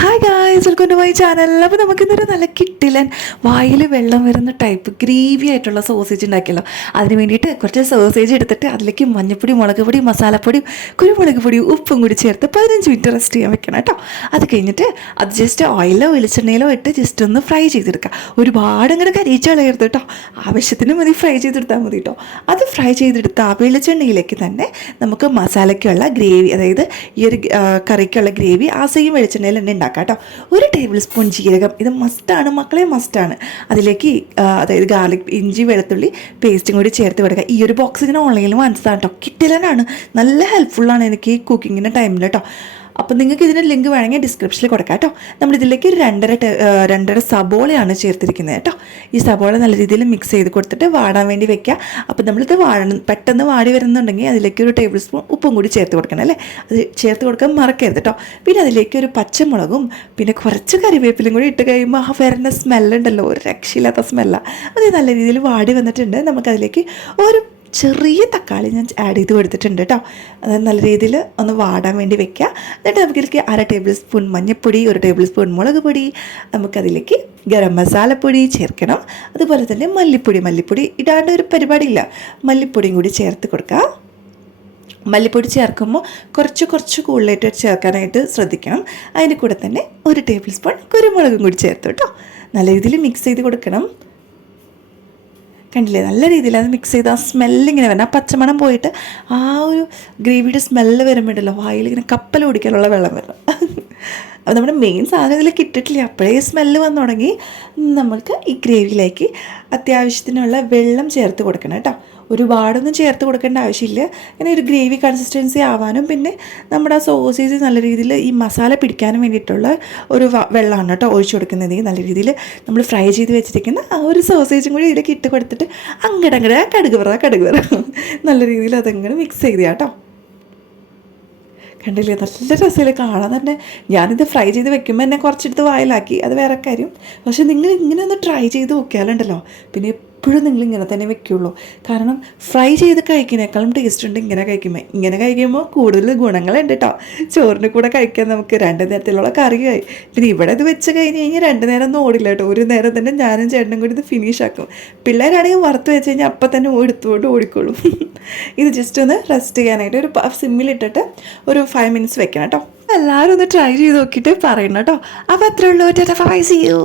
Hi guys, welcome to my channel. അപ്പോൾ നമുക്കിന്നൊരു നല്ല കിട്ടിലൻ വായിൽ വെള്ളം വരുന്ന ടൈപ്പ് ഗ്രേവി ആയിട്ടുള്ള സോസേജ് ഉണ്ടാക്കിയല്ലോ. അതിന് വേണ്ടിയിട്ട് കുറച്ച് സോസേജ് എടുത്തിട്ട് അതിലേക്ക് മഞ്ഞൾപ്പൊടി, മുളക് പൊടി, മസാലപ്പൊടിയും കുരുമുളക് പൊടിയും ഉപ്പും കൂടി ചേർത്ത് 15 മിനിറ്റ് റെസ്റ്റ് ചെയ്യാൻ വെക്കണം കേട്ടോ. അത് കഴിഞ്ഞിട്ട് അത് ജസ്റ്റ് ഓയിലോ വെളിച്ചെണ്ണയിലോ ഇട്ട് ജസ്റ്റ് ഒന്ന് ഫ്രൈ ചെയ്തെടുക്കുക. ഒരുപാട് അങ്ങനെ കരിയിച്ച് കളയരുത് കേട്ടോ. ആവശ്യത്തിന് മതി ഫ്രൈ ചെയ്തെടുത്താൽ മതി കേട്ടോ. അത് ഫ്രൈ ചെയ്തെടുത്ത് ആ വെളിച്ചെണ്ണയിലേക്ക് തന്നെ നമുക്ക് മസാലയ്ക്കുള്ള ഗ്രേവി, അതായത് ഈ ഒരു കറിക്കുള്ള ഗ്രേവി ആ സെയിം വെളിച്ചെണ്ണയിൽ തന്നെ ഉണ്ടാക്കാം കേട്ടോ. 1 ടേബിൾ സ്പൂൺ ജീരകം, ഇത് മസ്റ്റാണ് മക്കളെ, മസ്റ്റാണ്. അതിലേക്ക് അതായത് ഗാർലിക്, ഇഞ്ചി വെളുത്തുള്ളി പേസ്റ്റും കൂടി ചേർത്ത് കൊടുക്കുക. ഈ ഒരു ബോക്സ് ഇങ്ങനെ ഓൺലൈനിൽ വാങ്ങിച്ചതാണ് കേട്ടോ. കിട്ടിലനാണ്, നല്ല ഹെൽപ്ഫുള്ളാണ് എനിക്ക് കുക്കിങ്ങിൻ്റെ ടൈമിൽ കേട്ടോ. അപ്പോൾ നിങ്ങൾക്ക് ഇതിൻ്റെ ലിങ്ക് വേണമെങ്കിൽ ഡിസ്ക്രിപ്ഷനിൽ കൊടുക്കാം കേട്ടോ. നമ്മളിതിലേക്ക് ഒരു രണ്ടര സബോളയാണ് ചേർത്തിരിക്കുന്നത് കേട്ടോ. ഈ സബോള നല്ല രീതിയിൽ മിക്സ് ചെയ്ത് കൊടുത്തിട്ട് വാടാൻ വേണ്ടി വെക്കുക. അപ്പോൾ നമ്മളിത് പെട്ടെന്ന് വാടി വരുന്നുണ്ടെങ്കിൽ അതിലേക്ക് 1 ടേബിൾ സ്പൂൺ ഉപ്പും കൂടി ചേർത്ത് കൊടുക്കണം അല്ലേ. അത് ചേർത്ത് കൊടുക്കാൻ മറക്കരുത് കേട്ടോ. പിന്നെ അതിലേക്ക് ഒരു പച്ചമുളകും പിന്നെ കുറച്ച് കറിവേപ്പിലും കൂടി ഇട്ട് കഴിയുമ്പോൾ ആ വരുന്ന സ്മെല്ലുണ്ടല്ലോ, ഒരു രക്ഷയില്ലാത്ത സ്മെല്ലാണ്. അത് നല്ല രീതിയിൽ വാടി വന്നിട്ടുണ്ട്. നമുക്കതിലേക്ക് ഒരു ചെറിയ തക്കാളി ഞാൻ ആഡ് ചെയ്ത് കൊടുത്തിട്ടുണ്ട് കേട്ടോ. അത് നല്ല രീതിയിൽ ഒന്ന് വാടാൻ വേണ്ടി വെക്കുക. എന്നിട്ട് നമുക്കിതിലേക്ക് 1/2 ടേബിൾ സ്പൂൺ മഞ്ഞൾപ്പൊടി, 1 ടേബിൾ സ്പൂൺ മുളക് പൊടി, നമുക്കതിലേക്ക് ഗരം മസാലപ്പൊടി ചേർക്കണം. അതുപോലെ തന്നെ മല്ലിപ്പൊടി ഇടാണ്ട് ഒരു പരിപാടിയില്ല, മല്ലിപ്പൊടിയും കൂടി ചേർത്ത് കൊടുക്കുക. മല്ലിപ്പൊടി ചേർക്കുമ്പോൾ കുറച്ച് കൂടുതലായിട്ട് ചേർക്കാനായിട്ട് ശ്രദ്ധിക്കണം. അതിന് കൂടെ തന്നെ 1 ടേബിൾ സ്പൂൺ കുരുമുളകും കൂടി ചേർത്ത് കേട്ടോ. നല്ല രീതിയിൽ മിക്സ് ചെയ്ത് കൊടുക്കണം. കണ്ടില്ലേ, നല്ല രീതിയിൽ അത് മിക്സ് ചെയ്ത് ആ സ്മെല്ലിങ്ങനെ വരണം. ആ പച്ചമണം പോയിട്ട് ആ ഒരു ഗ്രേവിയുടെ സ്മെല്ല് വരുമ്പോഴല്ലോ വായിലിങ്ങനെ കപ്പൽ ഓടിക്കാനുള്ള വെള്ളം വരണം. അപ്പോൾ നമ്മുടെ മെയിൻ സാധനം ഇതിലേക്ക് ഇട്ടിട്ടില്ല, അപ്പോഴേ സ്മെല്ല് വന്നു തുടങ്ങി. നമുക്ക് ഈ ഗ്രേവിയിലേക്ക് അത്യാവശ്യത്തിനുള്ള വെള്ളം ചേർത്ത് കൊടുക്കണം കേട്ടോ. ഒരുപാടൊന്നും ചേർത്ത് കൊടുക്കേണ്ട ആവശ്യമില്ല. ഇങ്ങനെ ഒരു ഗ്രേവി കൺസിസ്റ്റൻസി ആവാനും പിന്നെ നമ്മുടെ ആ സോസേജ് നല്ല രീതിയിൽ ഈ മസാല പിടിക്കാനും വേണ്ടിയിട്ടുള്ള ഒരു വെള്ളമാണ് കേട്ടോ ഒഴിച്ചു കൊടുക്കുന്നത്. നല്ല രീതിയിൽ നമ്മൾ ഫ്രൈ ചെയ്ത് വെച്ചിരിക്കുന്ന ആ ഒരു സോസേജും കൂടി ഇതിലേക്ക് ഇട്ട് കൊടുത്തിട്ട് അങ്ങടങ്ങടെ കടുക് പറ നല്ല രീതിയിൽ അതങ്ങനെ മിക്സ് ചെയ്ത് കേട്ടോ. കണ്ടില്ലേ, നല്ല രസമില്ല കാണാൻ തന്നെ. ഞാനിത് ഫ്രൈ ചെയ്ത് വെക്കുമ്പോൾ എന്നെ കുറച്ചെടുത്ത് വായിലാക്കി, അത് വേറെ കാര്യം. പക്ഷേ നിങ്ങൾ ഇങ്ങനെ ഒന്ന് ട്രൈ ചെയ്ത് നോക്കിയാലുണ്ടല്ലോ പിന്നെ എപ്പോഴും നിങ്ങൾ ഇങ്ങനെ തന്നെ വെക്കുള്ളൂ. കാരണം ഫ്രൈ ചെയ്ത് കഴിക്കുന്നതിനേക്കാളും ടേസ്റ്റ് ഉണ്ട് ഇങ്ങനെ കഴിക്കുമ്പോൾ കൂടുതൽ ഗുണങ്ങളുണ്ട് കേട്ടോ. ചോറിന് കൂടെ കഴിക്കാൻ നമുക്ക് 2 നേരത്തിലുള്ള കറിയായി. പിന്നെ ഇവിടെ ഇത് വെച്ച് കഴിഞ്ഞ് കഴിഞ്ഞാൽ 2 നേരം ഒന്നും ഓടില്ല കേട്ടോ. 1 നേരം തന്നെ ഞാനും ചേട്ടനും കൂടി ഇത് ഫിനിഷ് ആക്കും. പിള്ളേരാണെങ്കിൽ വറുത്ത് വെച്ച് കഴിഞ്ഞാൽ അപ്പം തന്നെ എടുത്തുകൊണ്ട് ഓടിക്കോളും. ഇത് ജസ്റ്റ് ഒന്ന് റെസ്റ്റ് ചെയ്യാനായിട്ട് ഒരു സിമ്മിലിട്ടിട്ട് ഒരു 5 മിനിറ്റ്സ് വെക്കണം കേട്ടോ. എല്ലാവരും ഒന്ന് ട്രൈ ചെയ്ത് നോക്കിയിട്ട് പറയണം കേട്ടോ. അപ്പോൾ അത്രേ ഉള്ളൂ. Tata, bye, see U.